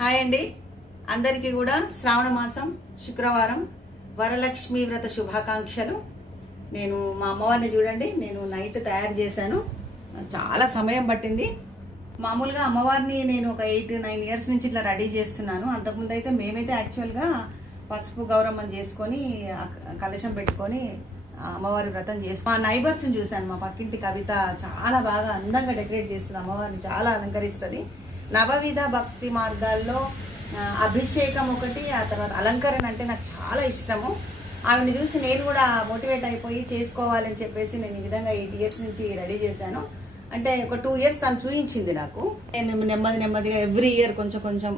Hi అండి. అందరికీ కూడా శ్రావణ మాసం శుక్రవారం వరలక్ష్మి వ్రత శుభాకాంక్షలు. నేను మా అమ్మవారిని చూడండి నేను నైట్ తయారు చేశాను. చాలా సమయం పట్టింది. మామూలుగా అమ్మవారిని నేను ఒక ఎయిట్ నైన్ ఇయర్స్ నుంచి ఇట్లా రెడీ చేస్తున్నాను. అంతకుముందు అయితే మేమైతే యాక్చువల్గా పసుపు గౌరమ్మని చేసుకొని కలశం పెట్టుకొని అమ్మవారి వ్రతం చేసి మా నైబర్స్ని చూశాను. మా పక్కింటి కవిత చాలా బాగా అందంగా డెకరేట్ చేస్తుంది అమ్మవారిని చాలా అలంకరిస్తుంది. నవవిధ భక్తి మార్గాల్లో అభిషేకం ఒకటి ఆ తర్వాత అలంకరణ అంటే నాకు చాలా ఇష్టము. ఆవిడని చూసి నేను కూడా మోటివేట్ అయిపోయి చేసుకోవాలని చెప్పేసి నేను ఈ విధంగా ఎయిట్ ఇయర్స్ నుంచి రెడీ చేశాను. అంటే ఒక టూ ఇయర్స్ తను చూపించింది నాకు. నేను నెమ్మది నెమ్మదిగా ఎవ్రీ ఇయర్ కొంచెం కొంచెం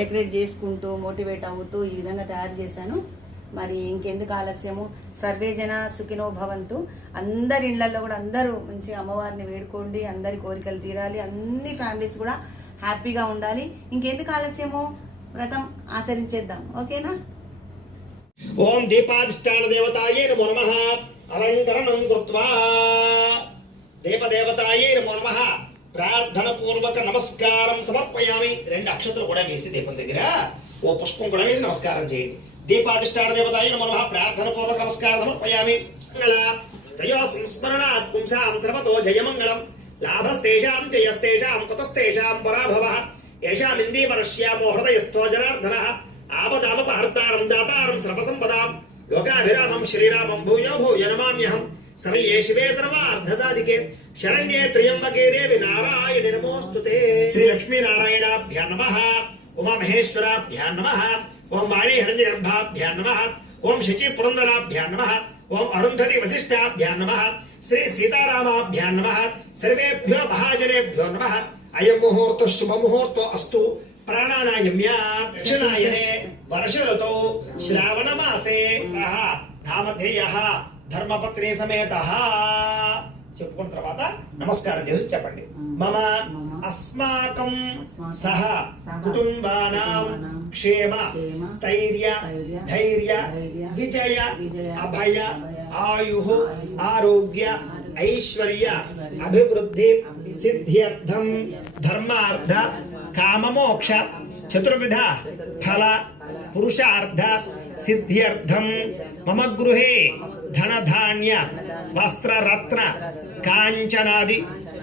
డెకరేట్ చేసుకుంటూ మోటివేట్ అవుతూ ఈ విధంగా తయారు చేశాను. మరి ఇంకెందుకు ఆలస్యము? సర్వేజన సుఖినో భవంతు. అందరి ఇళ్ళలో కూడా అందరూ మంచి అమ్మవారిని వేడుకోండి అందరి కోరికలు తీరాలి అన్ని ఫ్యామిలీస్ కూడా హ్యాపీగా ఉండాలి. ఇంకెందుకు ఆలస్యము? వ్రతం ఆచరించేద్దాం. ఓకేనా? ఓం దీపాధిష్టాన దేవతాయే నమో నమ. అలంకరణం కృత్వా. దీపదేవతాయే నమో నమ. ప్రార్థన పూర్వక నమస్కారం సమర్పయామి. రెండు అక్షతలు కూడా వేసి దీపం దగ్గర ఓ పుష్పం కూడా వేసి నమస్కారం చేయండి. దీపాధిష్టాన దేవతాయ నమో నమ ప్రార్థన పూర్వక నమస్కారం సమర్పయామి మంగళ జయో సంస్మరణాత్ పుంసాం సర్వతో జయమంగళం లాభస్తేషాం జయస్తేషాం కుతస్తేషాం పరాభవ ఏషాం యశామిందీవరశ్యామో హృదయస్థో జనార్దన ఆపదామపహర్తారం దాతారం సర్వసంపదాం లోకాభిరామం శ్రీరామం భూయో భూయ నమామ్యహం సర్వే శివే సర్వార్ధసాధికే శరణ్యే త్రయంబకే దేవి నారాయణ నమోస్తుతే శ్రీ లక్ష్మీనారాయణాభ్య నమ ఉమామహేశ్వరాభ్య ఉమామహేశ్వరాభ్యా నమః ఓం వాణి హిరణ్యగర్భాభ్యా నమ ఓం శచి పురంధరాభ్యా నమ ఓం అరుంధతి వశిష్టాభ్యా నమ శ్రీ సీతారామాభ్యా నమ సర్వేభ్యో మహాజనేభ్యో నమ. అయం ముహూర్త శుభముహూర్తో అస్తు. ప్రాణానాయమ్య దక్షిణాయనే వర్షఋతో శ్రావణ మాసే రహ నామధేయ ధర్మపత్ని సమేత. చెప్పుకున్న తర్వాత నమస్కారం చేసి చెప్పండి. మమ అస్మాకం సహ కుటుంబానాం క్షేమ స్థైర్య ధైర్య విజయ అభయ ఆయు ఆరోగ్య ఐశ్వర్య అభివృద్ధి సిద్ధ్యర్థం ధర్మార్థ కామమోక్ష చతుర్విధ ఫల పురుషార్థ సిద్ధ్యర్థం మమ గృహే ధనధాన్య వస్త్రరత్న కాంచనాది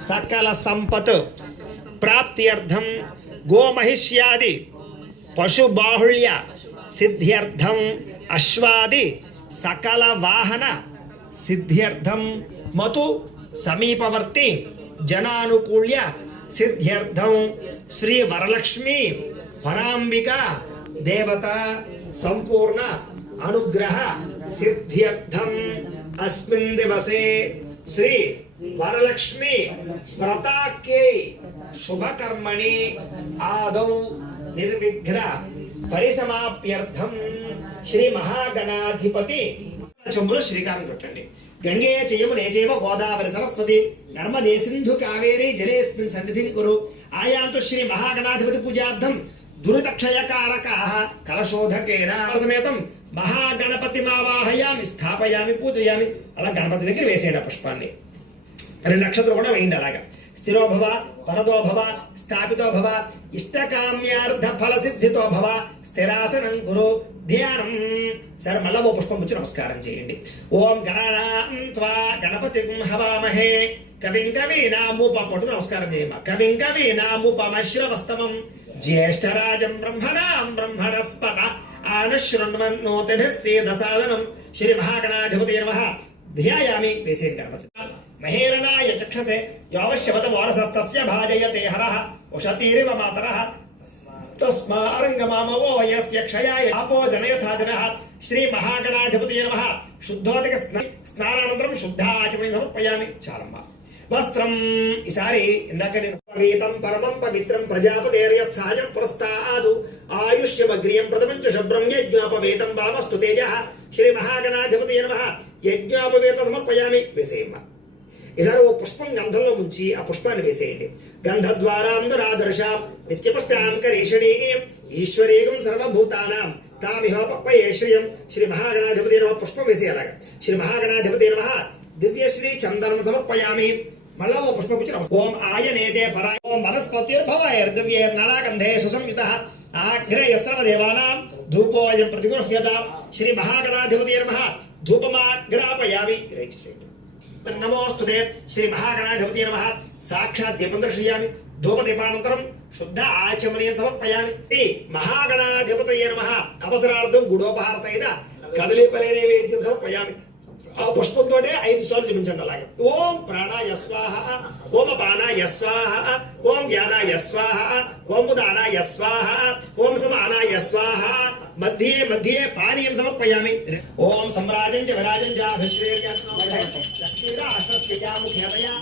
సకల సంపత్ ప్రాప్త్యర్థం గోమహిష్యాది పశుబాహుళ్య సిద్ధ్యర్థం అశ్వాది సకల వాహన సిద్ధ్యర్థం మతు సమీపవర్తి జనానుకూల్య సిద్ధ్యర్థం శ్రీ వరలక్ష్మి పరాంబిక దేవత సంపూర్ణ అనుగ్రహ సిద్ధ్యర్థం. అస్మిన్ దివసే శ్రీ వరలక్ష్మి వ్రతాఖ్యే శుభకర్మణి ఆదౌ నిర్విఘ్న పరిసమాప్యర్థం శ్రీ మహాగణాధిపతి చెంబులు శ్రీకారం చుట్టండి గంగే చేయమునే చేవ గోదావరి సరస్వతి నర్మదే సింధు కావేరి జలేస్మిన్ సన్నిధిం కురు. ఆయాంతు శ్రీ మహాగణాధిపతి పూజార్థం దురితక్షయకారకాః కలశోధకేన. సమేతం మహాగణపతి మావాహయామి స్థాపయామి పూజయామి అలా గణపతి దగ్గర వేసేయండి ఆ పుష్పాన్ని. రెండు నక్షత్రం కూడా వేయండి అలాగా. స్థిరో భవ పరదో భవ స్థాపితో భవ ఇష్టకామ్యార్థ ఫల సిద్ధితో భవ స్థిరాసనం గురు ధ్యానం. సరే మళ్ళా ఓ పుష్పం వచ్చి నమస్కారం చేయండి. ఓం గణానాం త్వా గణపతి హవామహే. కవిం కవీనాముప నమస్కారం చేయమ కవిం కవీనాముపమశ్రవస్తమం. జ్యేష్ఠరాజం బ్రహ్మణాం బ్రహ్మణస్పద. ఆనశృణ్వన్నోతిభిः సేదసాదనం శ్రీ మహాగణాధిపతి నమః ధ్యాయామి వేసేం గణపతి మహేరణాయ చక్షసే యావశ్యవత వారసస్తస్య భాజయతే హరః ఉషతీరివ మాతరః తస్మారంగమామవో యస్య క్షయాయ ఆపో జనయథా జనః శ్రీ మహాగణాధిపతి నమః శుద్ధోదక స్నా స్నానానంతరం శుద్ధాచమణి సమర్పయామి చాలమ్మ వస్త్రం. ఈసారి ఇందాక నేను పవితం పరమం పవిత్రం ప్రజాపతేర్యత్ సహజం పురస్తాదు. ఆయుష్యమగ్రియం ప్రథమంచ శుభ్రం యజ్ఞోపవేతం బలమస్తు తేజ. శ్రీ మహాగణాధిపతి నమ. యజ్ఞోపవేత సమర్పయామి వేసేయమ్మ ఈసారి ఓ పుష్పం గంధంలో ఉంచి ఆ పుష్పాన్ని వేసేయండి. గంధ ద్వారా అందరాదర్శ కరీషణీ ఈశ్వరేగం సర్వభూతానాం. తామిహోపయేశ్రియం శ్రీ మహాగణాధిపతి నమ. పుష్పం వేసేయలాగా. శ్రీ మహాగణాధిపతి నమ. దివ్యశ్రీ చందనం సమర్పయామి. మళ్ళా ఓ పుష్పం ఇచ్చి ఓం ఆయనేదే పరాయ ఓం వనస్పతిర్భవాయ ర్దవ్యే సుసంయుత. ఆగ్రేయ సర్వదేవానాం ధూపోయం ప్రతిగృహ్యతాం. శ్రీ మహాగణాధిపతి నమ ధూపమాగ్రాపయామి రేచేసేయండి నమోస్తు శ్రీ మహాగణాధిపతి నమ సాక్షాత్ దీపం దర్శయామి. ధూపదీపానంతరం శుద్ధ ఆచమనీయం సమర్పయామి. ఈ మహాగణాధిపతయ నమ అవసరార్థం గుడోపహార సహిత కదలిపలే నైవేద్యం సమర్పయామి. ఆ పుష్పంతో ఐదు సార్లు జపించండి అలాగే. ఓం ప్రాణాయ స్వాహ ఓం అపానాయ స్వాహ ఓం జ్ఞానాయ స్వాహ ఓం ఉదానాయ స్వాహ ఓం సమానాయ స్వాహ మధ్యే మధ్యే పానీయం సమర్పయామి. ఓం సమ్రాజం చ విరాజం చ లక్ష్మీరాష్ట్రస్యాముఖ్యతయా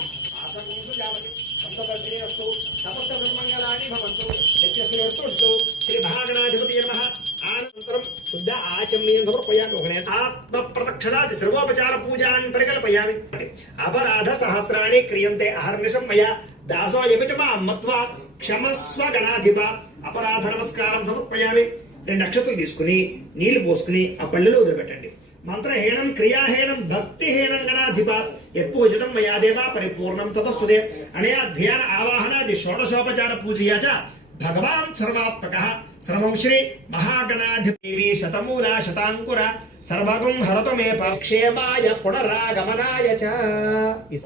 ఆసనీషు జావతి. సంతపశ్రీరస్తు సమస్త సన్మంగళాని భవంతు. నిత్యశ్రీరస్తు శ్రీ మహాగణాధిపతి నమః. అనంతరం శుద్ధ ఆచమనీయం సమర్పయామి ఒకనే ఆత్మ ప్రదక్షిణాది సర్వోపచార పూజాన్ పరికల్పయామి అపరాధ సహస్రాణి క్రియంతే అహర్నిశం మయా దాసో యమిత మా మత్వా క్షమస్వ గణాధిప అపరాధ నమస్కారం సమర్పయామి రెండు అక్షతులు తీసుకుని నీళ్ళు పోసుకుని ఆ పళ్ళెలో వదిలిపెట్టండి। మంత్రహీనం క్రియాహీనం భక్తిహీనం గణాధిప। ఎప్పుజితం మయాదేవా పరిపూర్ణం తదస్తుదే అనయా ధ్యాన ఆవాహనాది షోడశోపచార పూజయా చ। భగవాన్ సర్వాత్మక సర్వం శ్రీ మహాగణాధిపతి శతమూల శతాంకుర సర్వగం హరతు మే పక్షేమాయ పునరాగమనాయ చ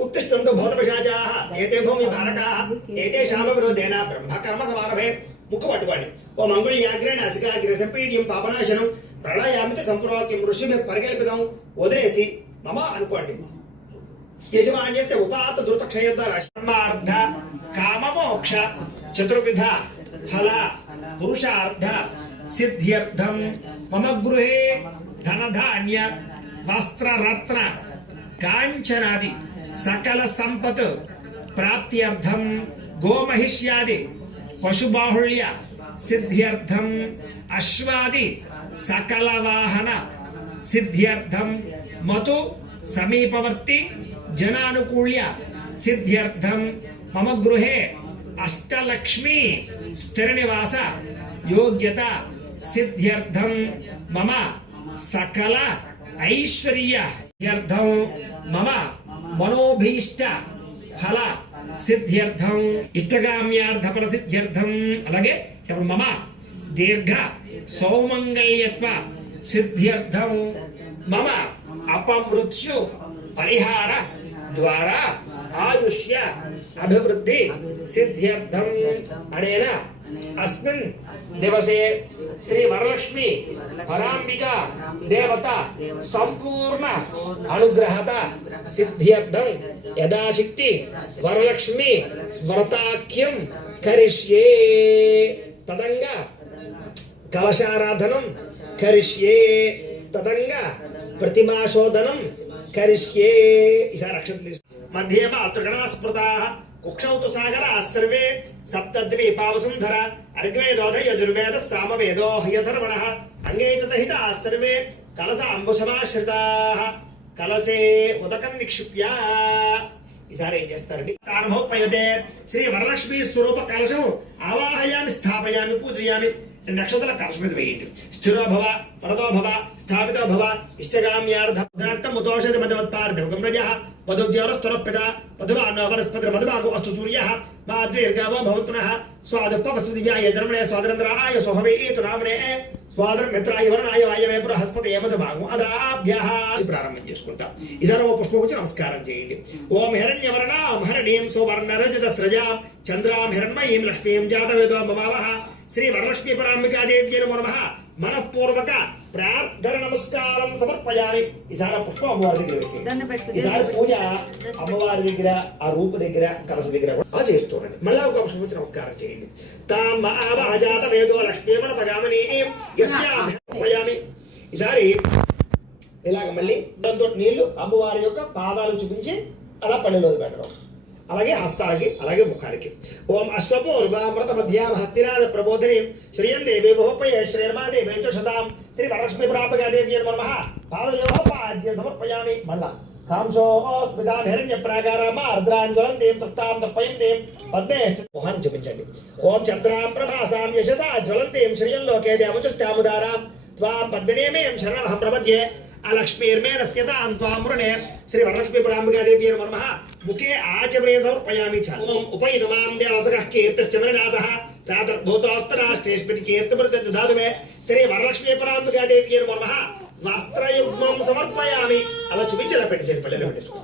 ఉత్తిష్టంతు భూతపిశాచాః ఏతే భూమి భారకాః ఏతేషామ విరోధేన బ్రహ్మకర్మ సమారభే ముక్కు పట్టుకోండి ఓ మంగుళి యాగ్రే నాసికాగ్రే సంపీడ్యం పాపనాశనం ప్రణయామిత సంప్రోక్యం ఋషిభి పరికల్పితం వదిలేసి మమ అనుకోండి యజమాన్యస్య ఉపాత ధృత క్షయద్వారార్థ కామమోక్ష చతుర్విధ ఫల పురుషార్థ సిద్ధ్యర్థం మమ గృహే ధనధాన్య వస్త్రరత్న కాంచనాది సకల సంపత్ ప్రాప్త్యర్థం గోమహిష్యాది పశుబాహుళ్య సిద్ధ్యర్థం అశ్వాది సకల వాహన సిద్ధ్యర్థం మతు సమీపవర్తి జనానుకూల్య సిద్ధ్యర్థం మమ గృహే అష్టలక్ష్మి స్థిర నివాస యోగ్యత సిద్ధ్యర్థం మమ సకల ఐశ్వర్యర్థం మమ మనోభీష్ట ఫల సిద్ధ్యర్థం ఇష్టగామ్యార్థ ఫల సిద్ధ్యర్థం అలాగే చెప్పండి మమ దీర్ఘ సౌమంగళ్యత్వ సిద్ధ్యర్థం మమ అపమృత్యు పరిహార ద్వారా ఆయుష్య అభివృద్ధి సిద్ధ్యర్థం అనేన అస్మిన్ దివసే శ్రీ వరలక్ష్మి పరాంబిక దేవత సంపూర్ణ అనుగ్రహత సిద్ధ్యర్థం యథాశక్తి వరలక్ష్మి వ్రతాఖ్యం కరిష్యే తదంగా కలశారాధనం కరిష్యే తదంగా ప్రతిమాశోధనం కరిష్యే ఈసారి అక్షంతలు తీసుకో మధ్యే మాతృగణా స్మృతా కుక్షౌతు సాగరా సర్వే సప్తద్వీపావసుంధర అర్గ్వేదోధ యజుర్వేద సామవేదో హయధర్మణ అంగే చ సహితా సర్వే కలస అంబుసమాశ్రితా కలసే ఉదకం నిక్షిప్య ఈసారి ఏం చేస్తారండి? తానుభవపయతే శ్రీ వరలక్ష్మి స్వరూప కలశం ఆవాహయామి స్థాపయామి పూజయామి. రెండు నక్షత్రాల కలశం మీద వేయండి స్థిరో భవ పరతో భవ స్థాపితో భవ ఇష్టగామ్యార్థ ముతోషధ మధవత్పార్థ వనస్పతి మధుమాగో అస్తు సూర్య మా దీర్ఘవో భవంతున స్వాదుపవస్వదియాయ ధర్మణే స్వాతంత్రాయ సోహవే ఏతు నామనే స్వాదరం మిత్రాయ వరణాయ వాయవే బృహస్పతే మధుమాగో అదాభ్యః ప్రారంభం చేసుకుంటాం. ఈసారి ఓ పుష్పం నమస్కారం చేయండి. ఓం హిరణ్యవర్ణాం హరణీం సువర్ణ రజత స్రజాం చంద్రాం హిరణ్మయీం లక్ష్మీం జాతవేదో మమావహ శ్రీ వరలక్ష్మీ పరాంబికాదేవ్యై నమో నమః. మనఃపూర్వక ప్రార్థన నమస్కారం సమర్పయామి. ఈసారి పుష్పం అమ్మవారి దగ్గర పెట్టుకో. ఈసారి పూజ అమ్మవారి దగ్గర ఆ రూపు దగ్గర కలస దగ్గర కూడా అలా చేస్తుండండి మళ్ళా ఒక పుష్పం వచ్చి నమస్కారం చేయండి. తామ ఆవహజాత వేదో లక్ష్మీమన పగామని యస్యామి ఈసారి ఇలాగ మళ్ళీ దాంతో నీళ్ళు అమ్మవారి యొక్క పాదాలు చూపించి అలా పళ్ళెలో పెట్టడం. అలాగే హస్తాలకి అలాగే ముఖానికి. ఓం అశ్వపూర్వామృత మధ్యాం హస్తినాథ ప్రబోధిని శ్రీయం దేవి మహోపయ శ్రీర్మాదేవి శతాం శ్రీ వరలక్ష్మి ప్రాపగాదేవి నమ. పాదయోపాద్యం సమర్పయామి మళ్ళా. కాంసోస్మితాం హిరణ్య ప్రాకారామ దేం తృప్తాం తప్పయంతీం పద్మే మొహాన్ని చూపించండి. ఓం చంద్రాం ప్రభాసాం యశసా జ్వలం దేం శ్రియం లోకే దేవచుస్తాముదారాం త్వాం పద్మనేమేం శరణమహం ప్రపద్యే. అలక్ష్మీర్మే నస్యతాం త్వామృణే శ్రీ వరలక్ష్మీ ప్రాంబికాదేవి నమ. ముఖే ఆచమనే సమర్పయామి ఓం ఉపయుధమాం దేవసగః కీర్తిశ్చమరనాసః ప్రాతర్భూతోస్తరాష్ట్రేష్మిటి కీర్తిమృత దదాతు మే శ్రీ వరలక్ష్మీ పరాంబికా దేవి నమః వస్త్రయుగ్మం సమర్పయామి అలా చూపించి ఇలా పెట్టేసారు పల్లెలో పెట్టేసుకో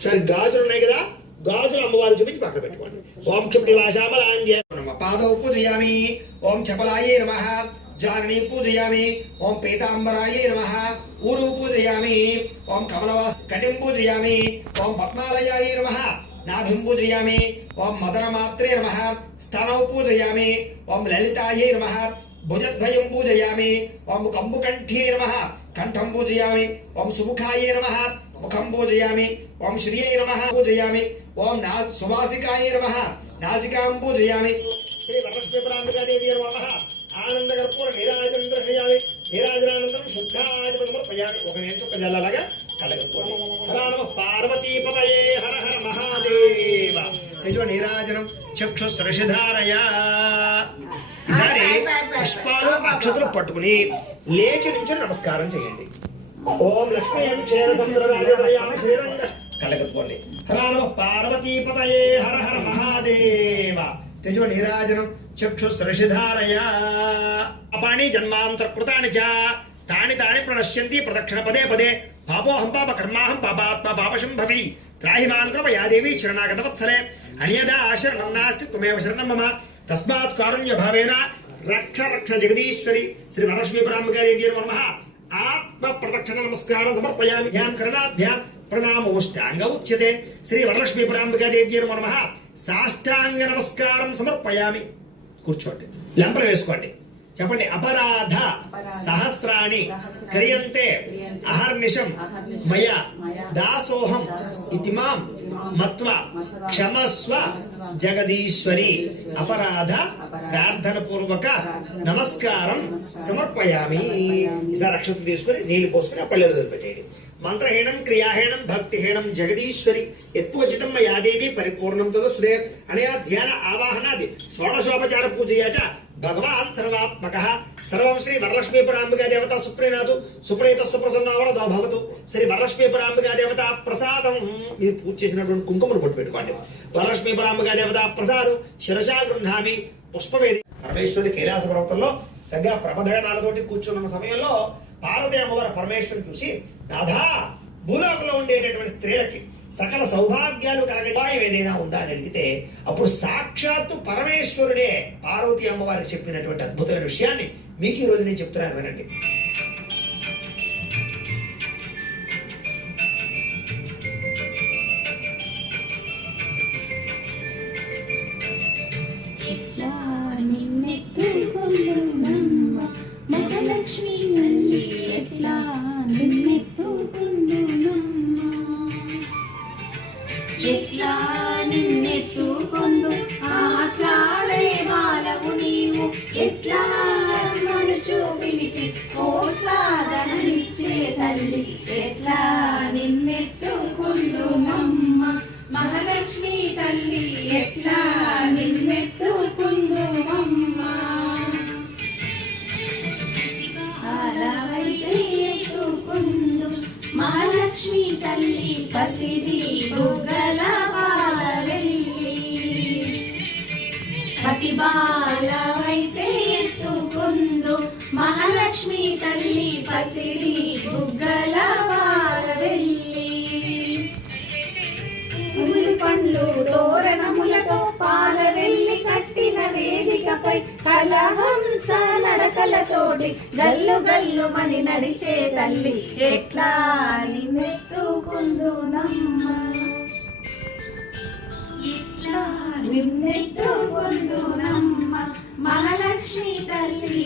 సరే గాజులు ఉన్నాయి కదా గాజులు అమ్మవారు చూపించి పక్కన పెట్టుకోండి ఓం క్షుప్టి వాశామలాంజ పాదౌ పూజయామి ఓం చపలాయే నమ జానని పూజయామి ఓం పీతాంబరాయే నమ ఊరు పూజయామి ఓం కమలవాస కటిం పూజయామి ఓం పద్మాలయాయే నమ నాభిం పూజయామి ఓం మదనమాత్రే నమ స్థనౌ పూజయామి ఓం లలితాయే నమ భుజద్వయం పూజయామి ఓం కంబుకంఠ్యే నమ కంఠం పూజయామి ఓం సుముఖాయే నమ ముఖం పూజయామి ఓం శ్రియై నమ పూజయామి ఓం నా సువాసికాయే నమ నాసికాం పూజయామి శ్రీ వరలక్ష్మీపరాంబికాదేవి నమ ఆనంద కర్పూర నీరాజనం దర్శయామి నీరాజనానందరం శుద్ధాజనం సమర్పయామి ఒక నేను చుక్క జల్లలాగా కలగకపోండి హర నమ పార్వతీపతయే హర హర మహాదేవ. తేజో నీరాజనం చక్షు సృషిధారయ ఈసారి పుష్పాలు అక్షతలు పట్టుకుని లేచి నుంచి నమస్కారం చేయండి. ఓం లక్ష్మీ క్షేర సముద్రరాజయామి శ్రీరంగ కళ్ళకత్తుకోండి హర నమ పార్వతీపతయే హర హర మహాదేవ. తేజో నీరాజనం చక్షు సరసిధారయా అపాణి జన్మాంతర చ తాని తాని ప్రణశ్యంతి ప్రదక్షిణ పదే పదే పాపోహం పాప కర్మాహం పాపాత్మ పాపశంభవి భవి త్రాహి మాం కృప యా అన్యదా శరణం నాస్తి త్వమేవ శరణం మమ తస్మాత్ కారుణ్య భావేన రక్ష రక్ష జగదీశ్వరి శ్రీ వరలక్ష్మీ పరాంబికాదేవి నమః ఆత్మ ప్రదక్షిణ నమస్కారం సమర్పయామి ధ్యాం కరణాభ్యాం ప్రణామోష్టాంగ ఉచ్యతే శ్రీ వరలక్ష్మీ పరాంబికాదేవి నమః సాష్టాంగ నమస్కారం సమర్పయామి కూర్చోండి. లంపలు వేసుకోండి. చెప్పండి అపరాధ సహస్రాణి క్రియంతే అహర్నిశం మయ దాసోహం ఇతి మాం మత్వ క్షమస్వ జగదీశ్వరి అపరాధ ప్రార్థన పూర్వక నమస్కారం సమర్పయామి. ఈసారి అక్షతలు తీసుకొని నీళ్ళు పోసుకొని ఆ పల్లెలు వదిలిపెట్టేయండి. మంత్రహీనం క్రియాహీనం భక్తిహీనం జగదీశ్వరి యత్వోచితం యాదేవి పరిపూర్ణం తదసుదే అనయా ధ్యాన ఆవాహనాది షోడశోపచార పూజయా చ భగవాన్ సర్వాత్మక. సర్వం శ్రీ వరలక్ష్మీపురాంబికా దేవత సుప్రీనాథు సుప్రీత సుప్రసన్నవరదో భవతు. శ్రీ వరలక్ష్మీపురాంబికా దేవత ప్రసాదం. మీరు పూజ చేసినటువంటి కుంకుమను పొట్టు పెట్టుకోండి. వరలక్ష్మీ దేవత ప్రసాదం శిరసా గృహామి పుష్పవేది. పరమేశ్వరుడి కైలాస పర్వతంలో చక్కగా ప్రభధరణాలతోటి కూర్చున్న సమయంలో పార్వతీ అమ్మవారు పరమేశ్వరుని చూసి నాథా భూలోకంలో ఉండేటటువంటి స్త్రీలకి సకల సౌభాగ్యాలు కలగే ఏదైనా ఉందా? అని అడిగితే అప్పుడు సాక్షాత్తు పరమేశ్వరుడే. పార్వతీ అమ్మవారికి చెప్పినటువంటి అద్భుతమైన విషయాన్ని మీకు ఈ రోజు నేను చెప్తున్నాను వినండి. Hitler. పసిబాలవైతే ఎత్తుకుందు. మహాలక్ష్మి తల్లి పసిడి బుగ్గల వెళ్ళి ఉమిరి పండ్లు తోరణములతో పాల వెళ్ళి కట్టిన వేదికపై కలహంస నడకలతోటి గల్లు గల్లు మని నడిచే తల్లి. ఎట్లా నిన్నెత్తుకుందునమ్మ? ఇట్లా నిన్నెత్తు మహాలక్ష్మి తల్లి